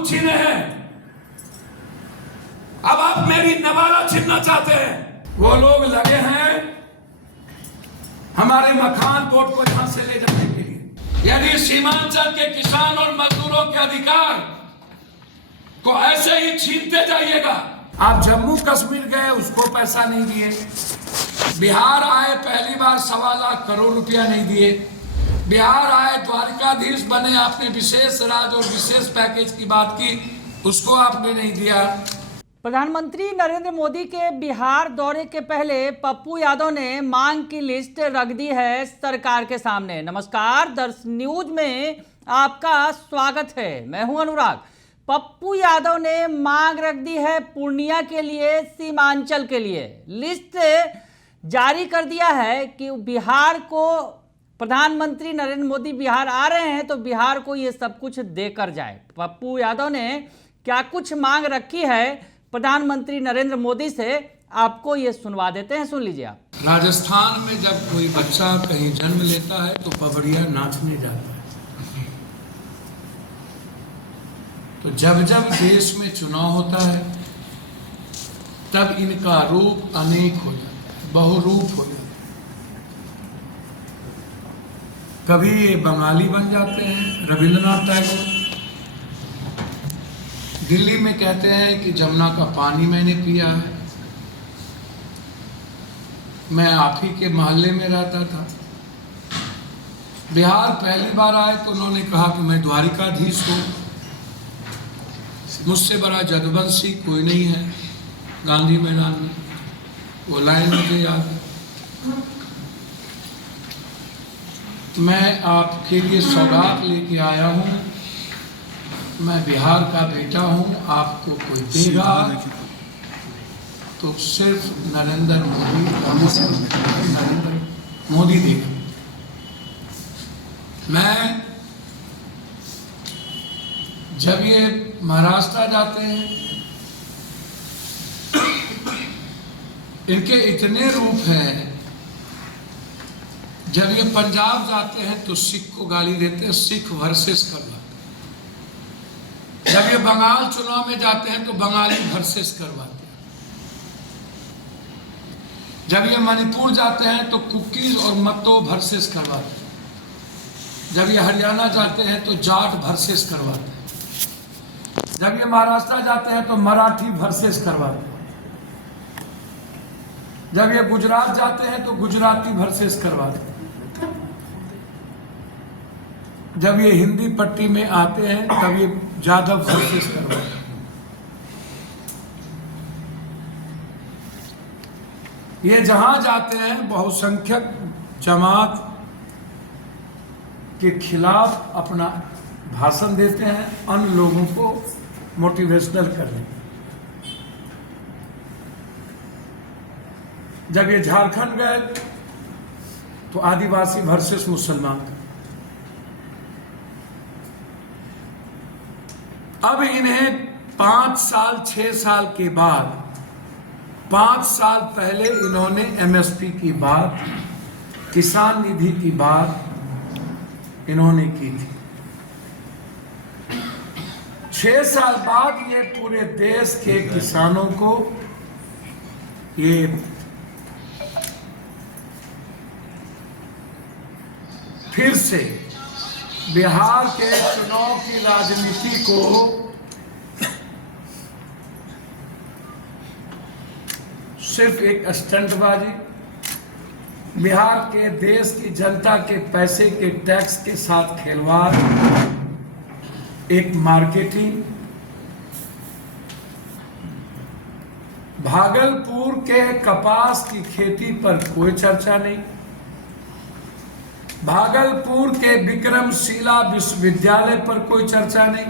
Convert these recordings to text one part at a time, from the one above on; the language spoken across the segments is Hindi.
कुछ छीने हैं, अब आप मेरी नवारा छीनना चाहते हैं। वो लोग लगे हैं हमारे मकान कोर्ट को यहां से ले जाने के लिए। यदि सीमांचल के किसान और मजदूरों के अधिकार को ऐसे ही छीनते जाइएगा, आप जम्मू कश्मीर गए उसको पैसा नहीं दिए, बिहार आए पहली बार 1.25 लाख करोड़ रुपया नहीं दिए, बिहार आए द्वारकाधीश बने, आपने विशेष राज्य और विशेष पैकेज की बात की, उसको आपने नहीं दिया। प्रधानमंत्री नरेंद्र मोदी के बिहार दौरे के पहले पप्पू यादव ने मांग की लिस्ट रख दी है सरकार के सामने। नमस्कार, दर्श न्यूज में आपका स्वागत है, मैं हूं अनुराग। पप्पू यादव ने मांग रख दी है पूर्णिया के लिए, सीमांचल के लिए। लिस्ट जारी कर दिया है कि बिहार को, प्रधानमंत्री नरेंद्र मोदी बिहार आ रहे हैं तो बिहार को ये सब कुछ देकर जाए। पप्पू यादव ने क्या कुछ मांग रखी है प्रधानमंत्री नरेंद्र मोदी से, आपको ये सुनवा देते हैं, सुन लीजिए आप। राजस्थान में जब कोई बच्चा कहीं जन्म लेता है तो पगड़िया नाचने जाता है। तो जब जब देश में चुनाव होता है तब इनका रूप अनेक हो जाता है, बहुरूप हो जाता है। कभी ये बंगाली बन जाते हैं, रविंद्रनाथ टैगोर। दिल्ली में कहते हैं कि जमुना का पानी मैंने पिया है, मैं आप ही के मोहल्ले में रहता था। बिहार पहली बार आए तो उन्होंने कहा कि मैं द्वारिकाधीश हूँ, मुझसे बड़ा जदवंशी कोई नहीं है। गांधी मैदान में वो लाइन मुझे याद है। मैं आपके लिए सौगात लेके आया हूँ, मैं बिहार का बेटा हूँ, आपको कोई देगा तो सिर्फ नरेंद्र मोदी देगा। मैं जब ये महाराष्ट्र जाते हैं, इनके इतने रूप हैं। जब ये पंजाब जाते हैं तो सिख को गाली देते हैं, सिख वर्सेस करवाते हैं। जब ये बंगाल चुनाव में जाते हैं तो बंगाली वर्सेस करवाते हैं। जब ये मणिपुर जाते हैं तो कुकीज और मतो वर्सेस करवाते हैं। जब ये हरियाणा जाते हैं तो जाट वर्सेस करवाते हैं। जब ये महाराष्ट्र जाते हैं तो मराठी वर्सेस करवाते हैं। जब ये गुजरात जाते हैं तो गुजराती वर्सेस करवाते हैं। जब ये हिंदी पट्टी में आते हैं तब ये जादव वर्सेस करवाते हैं। ये जहां जाते हैं बहुसंख्यक जमात के खिलाफ अपना भाषण देते हैं, अन्य लोगों को मोटिवेशनल करने। जब ये झारखंड गए तो आदिवासी वर्सेस मुसलमान। अब इन्हें 5 साल 6 साल के बाद, 5 साल पहले इन्होंने एमएसपी की बात, किसान निधि की बात इन्होंने की थी। 6 साल बाद ये पूरे देश के किसानों को ये फिर से बिहार के चुनाव की राजनीति को सिर्फ एक स्टंटबाजी, बिहार के देश की जनता के पैसे के टैक्स के साथ खिलवाड़, एक मार्केटिंग। भागलपुर के कपास की खेती पर कोई चर्चा नहीं, भागलपुर के विक्रमशिला विश्वविद्यालय पर कोई चर्चा नहीं,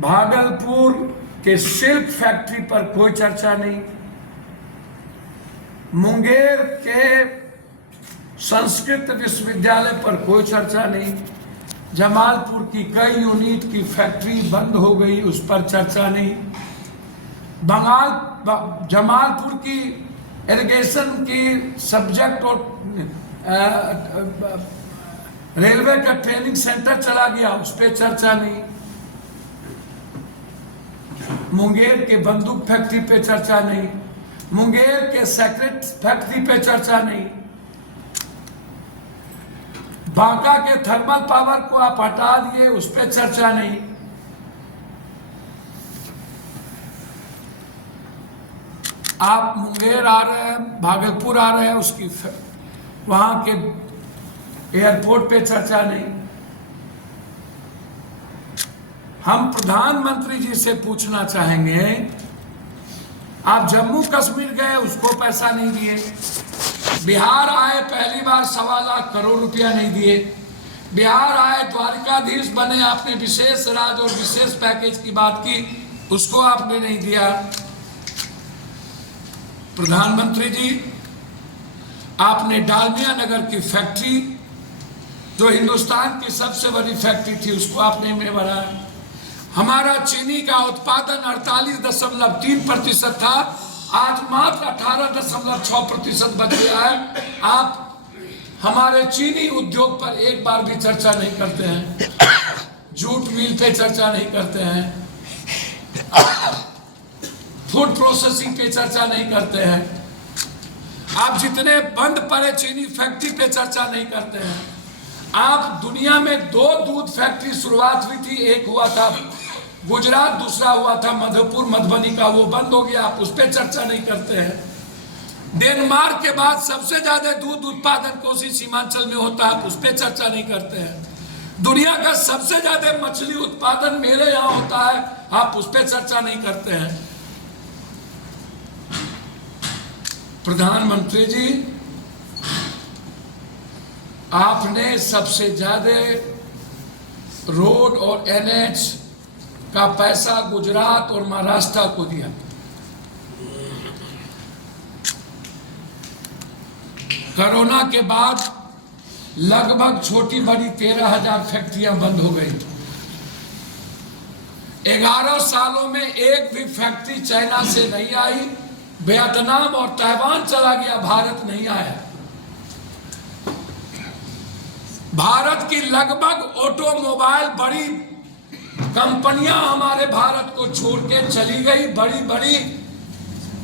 भागलपुर के सिल्क फैक्ट्री पर कोई चर्चा नहीं, मुंगेर के संस्कृत विश्वविद्यालय पर कोई चर्चा नहीं, जमालपुर की कई यूनिट की फैक्ट्री बंद हो गई उस पर चर्चा नहीं, जमालपुर की इरिगेशन की सब्जेक्ट और रेलवे का ट्रेनिंग सेंटर चला गया, उस पर चर्चा नहीं। मुंगेर के बंदूक फैक्ट्री पे चर्चा नहीं, मुंगेर के सेक्रेट फैक्ट्री पे चर्चा नहीं, बांका के थर्मल पावर को आप हटा दिए, उस पर चर्चा नहीं। आप मुंगेर आ रहे हैं, भागलपुर आ रहे हैं, उसकी वहां के एयरपोर्ट पे चर्चा नहीं। हम प्रधानमंत्री जी से पूछना चाहेंगे, आप जम्मू कश्मीर गए, उसको पैसा नहीं दिए। बिहार आए, पहली बार 1.25 लाख करोड़ रुपया नहीं दिए। बिहार आए, द्वारकाधीश बने, आपने विशेष राज और विशेष पैकेज की बात की, उसको आपने नहीं दिया। प्रधानमंत्री जी, आपने डालमिया नगर की फैक्ट्री, जो हिंदुस्तान की सबसे बड़ी फैक्ट्री थी, उसको आपने नहीं बढ़ाया। हमारा चीनी का उत्पादन 48.3% था, आज मात्र 18.6% बच गया है। आप हमारे चीनी उद्योग पर एक बार भी चर्चा नहीं करते हैं, जूट मिल पे चर्चा नहीं करते हैं, फूड प्रोसेसिंग पे चर्चा नहीं करते हैं, आप जितने बंद पड़े चीनी फैक्ट्री पे चर्चा नहीं करते हैं। आप दुनिया में 2 दूध फैक्ट्री शुरुआत हुई थी, एक हुआ था गुजरात, दूसरा हुआ था मधुपुर मधुबनी का, वो बंद हो गया, आप उस पर चर्चा नहीं करते हैं। डेनमार्क के बाद सबसे ज्यादा दूध उत्पादन कोसी सीमांचल में होता है, उस पर चर्चा नहीं करते हैं। दुनिया का सबसे ज्यादा मछली उत्पादन मेरे यहाँ होता है, आप उस पर चर्चा नहीं करते हैं। प्रधानमंत्री जी, आपने सबसे ज्यादा रोड और NH का पैसा गुजरात और महाराष्ट्र को दिया। कोरोना के बाद लगभग छोटी बड़ी 13,000 फैक्ट्रियां बंद हो गई। 11 सालों में एक भी फैक्ट्री चाइना से नहीं आई, वियतनाम और ताइवान चला गया, भारत नहीं आया। भारत की लगभग ऑटोमोबाइल बड़ी कंपनियां हमारे भारत को छोड़ के चली गई, बड़ी बड़ी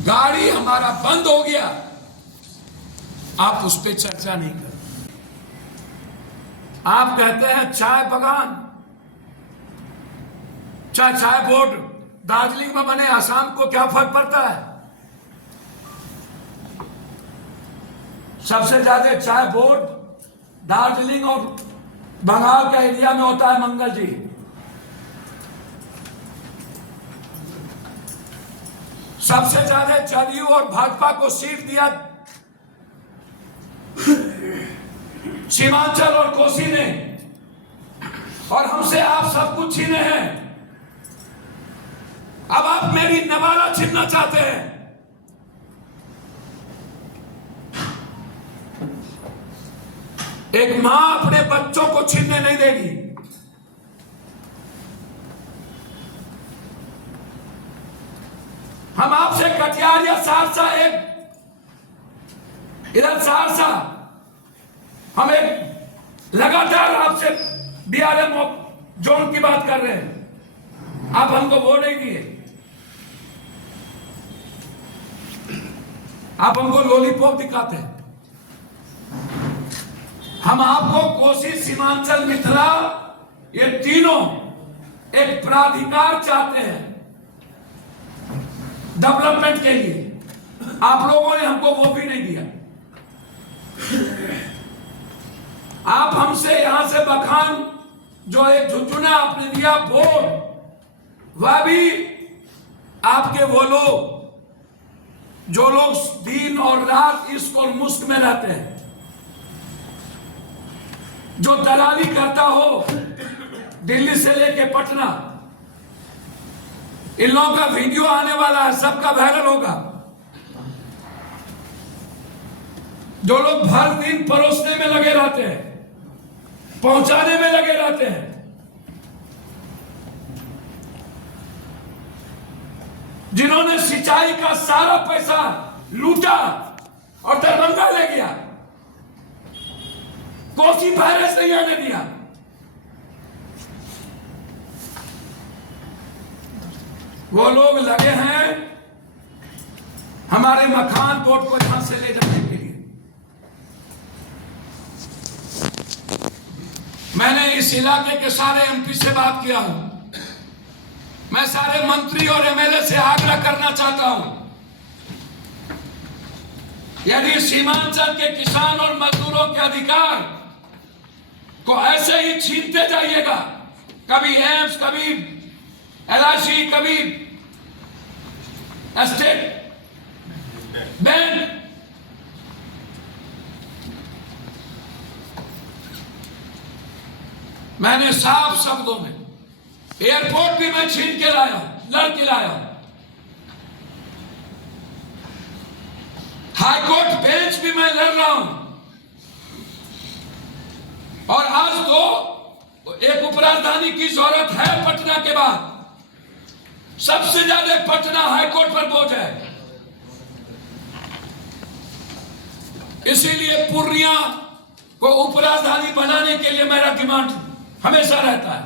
गाड़ी हमारा बंद हो गया, आप उस पर चर्चा नहीं करते। आप कहते हैं चाय बगान, चाय बोर्ड दार्जिलिंग में बने, आसाम को क्या फर्क पड़ता है? सबसे ज्यादा चाय बोर्ड दार्जिलिंग और बंगाल का एरिया में होता है, मंगल जी। सबसे ज्यादा जदयू और भाजपा को सीट दिया सीमांचल और कोसी ने, और हमसे आप सब कुछ छीने हैं। अब आप मेरी नवाला छीनना चाहते हैं। एक मां अपने बच्चों को छीनने नहीं देगी। हम आपसे कटिहार या सहरसा, एक इधर सहरसा, हम एक लगातार आपसे DRM जोन की बात कर रहे हैं, आप हमको वोट नहीं दिए, आप हमको लॉलीपॉप दिखाते हैं। हम आपको कोसी, सीमांचल, मिथिला, ये तीनों एक प्राधिकार चाहते हैं डेवलपमेंट के लिए। आप लोगों ने हमको वो भी नहीं दिया। आप हमसे यहां से बखान, जो एक झुंझुना आपने दिया वोट, वह भी आपके वो लोग जो लोग दिन और रात इश्क और मुश्क में रहते हैं, जो दलाली करता हो दिल्ली से लेके पटना, इन लोगों का वीडियो आने वाला है, सबका वायरल होगा। जो लोग भर दिन परोसने में लगे रहते हैं, पहुंचाने में लगे रहते हैं, जिन्होंने सिंचाई का सारा पैसा लूटा और दरभंगा ले गया, कोसी वायरस नहीं आने दिया। वो लोग लगे हैं हमारे मखान पोर्ट को यहां से ले जाने के लिए। मैंने इस इलाके के सारे एमपी से बात किया हूं। मैं सारे मंत्री और एमएलए से आग्रह करना चाहता हूं, यदि सीमांचल के किसान और मजदूरों के अधिकार को ऐसे ही छीनते जाइएगा, कभी एम्स, कभी एलआईसी, कभी एस्टेट बैंक, मैंने साफ शब्दों में, एयरपोर्ट भी मैं छीन के लाया, लड़ के लाया, हाईकोर्ट बेंच भी मैं लड़ रहा हूं। और आज तो एक उपराजधानी की जरूरत है पटना के बाद। सबसे ज्यादा पटना हाईकोर्ट पर बोझ है। इसीलिए पूर्णिया को उपराजधानी बनाने के लिए मेरा डिमांड हमेशा रहता है,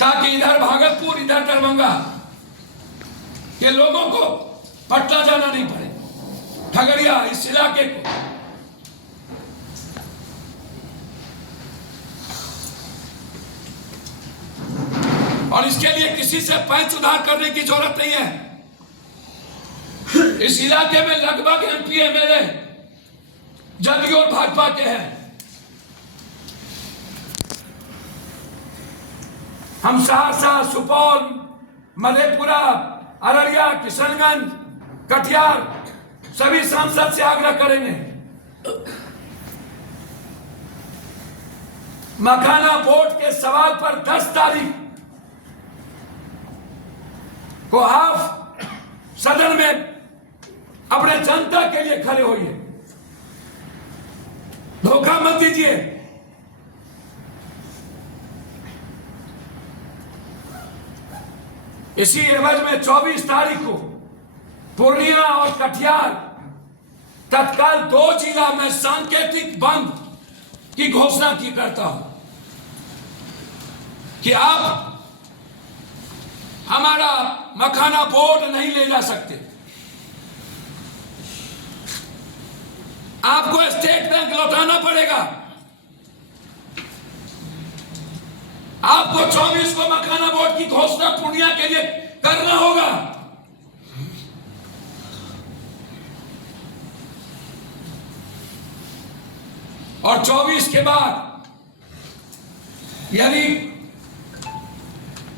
ताकि इधर भागलपुर, इधर दरभंगा के लोगों को पटना जाना नहीं पड़े, खगड़िया, इस इलाके को। और इसके लिए किसी से पैंच उधार करने की जरूरत नहीं है। इस इलाके में लगभग एमपी एमएलए जदयू और भाजपा के हैं। हम सहरसा, सुपौल, मधेपुरा, अररिया, किशनगंज, कटिहार सभी सांसद से आग्रह करेंगे, मखाना बोर्ड के सवाल पर 10 तारीख को आप सदन में अपने जनता के लिए खड़े होइए। धोखा मत दीजिए। इसी एवज में 24 तारीख को पूर्णिया और कटिहार तत्काल 2 जिला में सांकेतिक बंद की घोषणा की करता हूं कि आप हमारा मखाना बोर्ड नहीं ले जा सकते। आपको स्टेट बैंक लौटाना पड़ेगा। आपको 24 को मखाना बोर्ड की घोषणा पूर्णिया के लिए करना होगा। और 24 के बाद यदि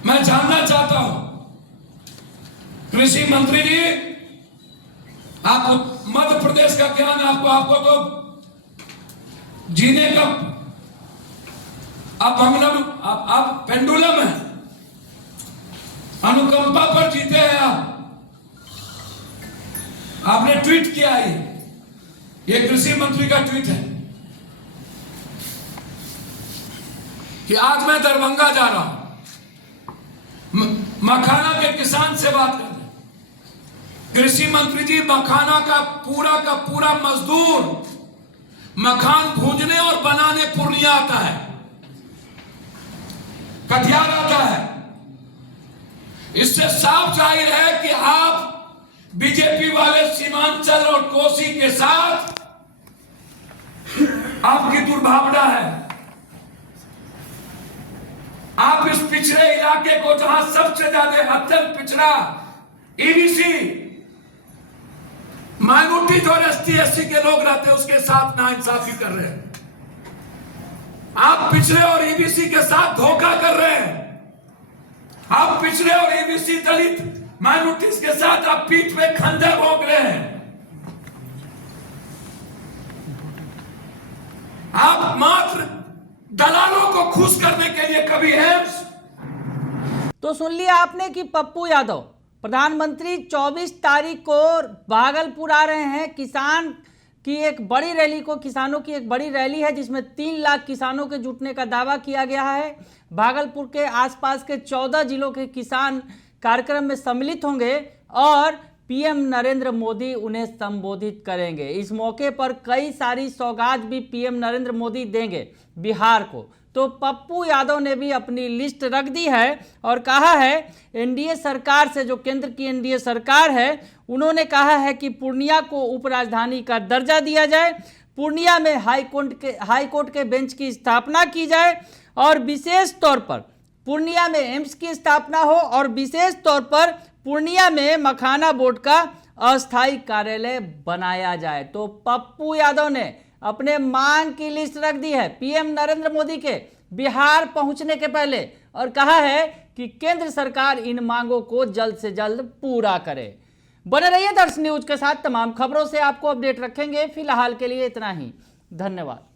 मैं जानना चाहता हूं, कृषि मंत्री जी, आपको मध्य प्रदेश का ज्ञान, आपको तो जीने का आप पेंडुलम है, अनुकंपा पर जीते हैं आपने ट्वीट किया है, ये कृषि मंत्री का ट्वीट है कि आज मैं दरभंगा जा रहा हूं मखाना के किसान से बात करने। कृषि मंत्री जी, मखाना का पूरा मजदूर मखान भूंजने और बनाने पूर्णिया आता है, कटिहार आता है। इससे साफ जाहिर है कि आप बीजेपी वाले सीमांचल और कोसी के साथ आपकी दुर्भावना है। आप इस पिछड़े इलाके को, जहां सबसे ज्यादा अत्यंत पिछड़ा ईबीसी माइनॉरिटी जो एसटी एससी के लोग रहते हैं, उसके साथ नाइंसाफी कर रहे हैं। आप पिछड़े और ईबीसी के साथ धोखा कर रहे हैं। आप पिछड़े और ईबीसी दलित माइनॉरिटीज के साथ आप पीठ पे खंजर भोंक रहे हैं। आप मात्र दलालों को खुश करने के लिए कभी एम्स। तो सुन लिया आपने कि पप्पू यादव प्रधानमंत्री 24 तारीख को भागलपुर आ रहे हैं। किसानों की एक बड़ी रैली है, जिसमें 3 लाख किसानों के जुटने का दावा किया गया है। भागलपुर के आसपास के 14 जिलों के किसान कार्यक्रम में सम्मिलित होंगे और पीएम नरेंद्र मोदी उन्हें संबोधित करेंगे। इस मौके पर कई सारी सौगात भी पीएम नरेंद्र मोदी देंगे बिहार को। तो पप्पू यादव ने भी अपनी लिस्ट रख दी है और कहा है एनडीए सरकार से, जो केंद्र की एनडीए सरकार है, उन्होंने कहा है कि पूर्णिया को उपराजधानी का दर्जा दिया जाए, पूर्णिया में हाई कोर्ट के बेंच की स्थापना की जाए और विशेष तौर पर पूर्णिया में एम्स की स्थापना हो और विशेष तौर पर पूर्णिया में मखाना बोर्ड का अस्थायी कार्यालय बनाया जाए। तो पप्पू यादव ने अपने मांग की लिस्ट रख दी है पीएम नरेंद्र मोदी के बिहार पहुंचने के पहले और कहा है कि केंद्र सरकार इन मांगों को जल्द से जल्द पूरा करे। बने रहिए दर्श न्यूज के साथ, तमाम खबरों से आपको अपडेट रखेंगे। फिलहाल के लिए इतना ही, धन्यवाद।